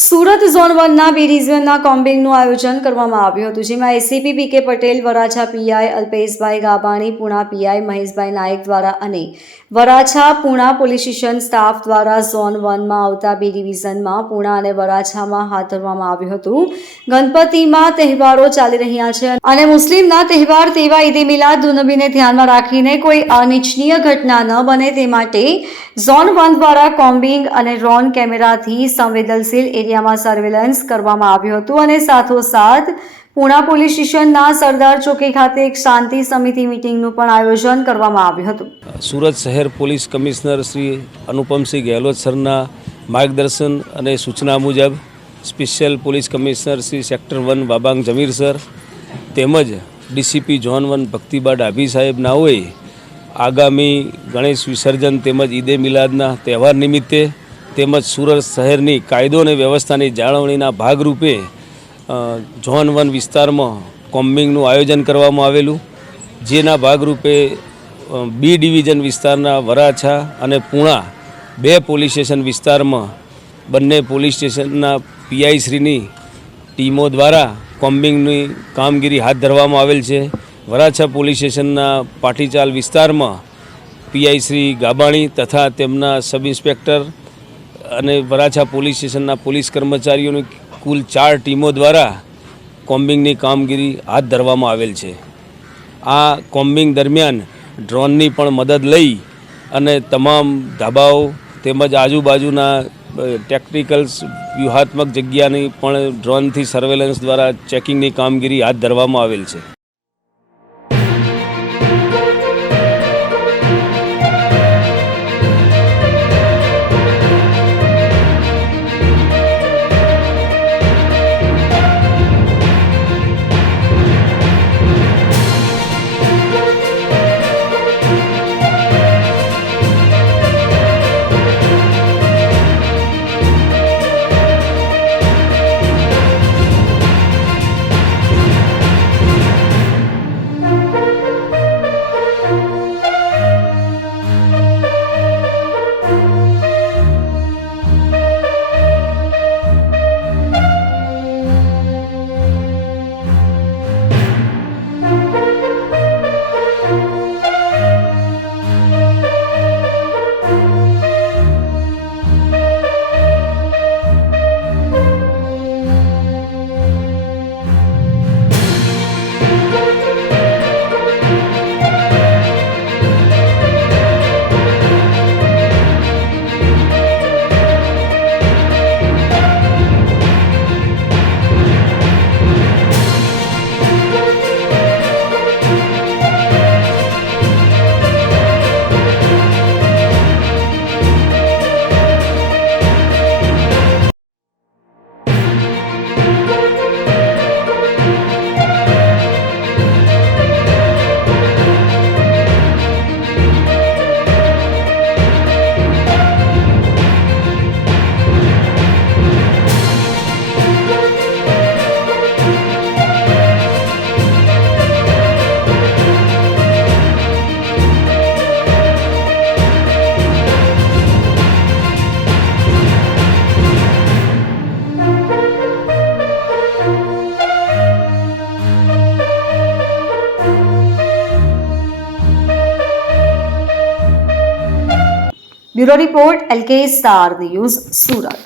Surat zone 1ના બી ડિવિઝનના કોમ્બિંગનું આયોજન કરવામાં આવ્યું હતું, જેમાં એસીપી પી કે પટેલ, વરાછા પીઆઈ અલ્પેશભાઈ ગાબાણી, પુણા પીઆઈ મહેશભાઈ નાયક દ્વારા અને Varachha Puna police station staff દ્વારા ઝોન 1માં આવતા બી ડિવિઝનમાં પુણા અને વરાછામાં હાથ ધરવામાં આવ્યું હતું. ગણપતિમાં તહેવારો ચાલી રહ્યા છે અને મુસ્લિમના તહેવાર તેવા ઈદે મિલાદ નબીને ધ્યાનમાં રાખીને કોઈ અનિચ્છનીય ઘટના ન બને તે માટે ઝોન 1 દ્વારા કોમ્બિંગ અને ડ્રોન કેમેરાથી સંવેદનશીલ એરિયામાં સર્વેલન્સ કરવામાં આવ્યું હતું અને સાથોસાથ પુણા પોલીસ સ્ટેશનના સરદાર ચોકી ખાતે એક શાંતિ સમિતિ મીટિંગનું પણ આયોજન કરવામાં આવ્યું હતું. સુરત શહેર પોલીસ કમિશનર શ્રી અનુપમસિંહ ગેહલોત સરના માર્ગદર્શન અને સૂચના મુજબ special police commissioner Shri sector 1 બાબાંગ જમીર સર તેમજ ડીસીપી ઝોન 1 ભક્તિબા ડાભી સાહેબ નાઓએ આગામી ગણેશ વિસર્જન તેમજ ઈદે મિલાદના તહેવાર નિમિત્તે તેમજ સુરત શહેરની કાયદો અને વ્યવસ્થાની જાળવણીના ભાગરૂપે ઝોન 1 વિસ્તારમાં કોમ્બિંગનું આયોજન કરવામાં આવેલું, જેના ભાગરૂપે બી ડિવિઝન વિસ્તારના વરાછા અને પુણા બે પોલીસ સ્ટેશન વિસ્તારમાં બંને પોલીસ સ્ટેશનના પીઆઈ શ્રીની ટીમો દ્વારા કોમ્બિંગની કામગીરી હાથ ધરવામાં આવેલ છે. વરાછા પોલીસ સ્ટેશનના પાટીચાલ વિસ્તારમાં પીઆઈ શ્રી ગાબાણી તથા તેમના સબ ઇન્સ્પેક્ટર અને વરાછા પોલીસ સ્ટેશનના પોલીસ કર્મચારીઓની કુલ 4 ટીમો દ્વારા કોમ્બિંગની કામગીરી હાથ ધરવામાં આવેલ છે. આ કોમ્બિંગ દરમિયાન ડ્રોનની પણ મદદ લઈ અને તમામ ધાબાઓ તેમજ આજુબાજુના ટેકનિકલ વ્યૂહાત્મક જગ્યાની પણ ડ્રોનથી સર્વેલન્સ દ્વારા ચેકિંગની કામગીરી હાથ ધરવામાં આવેલ છે. Bureau report LK star news Surat.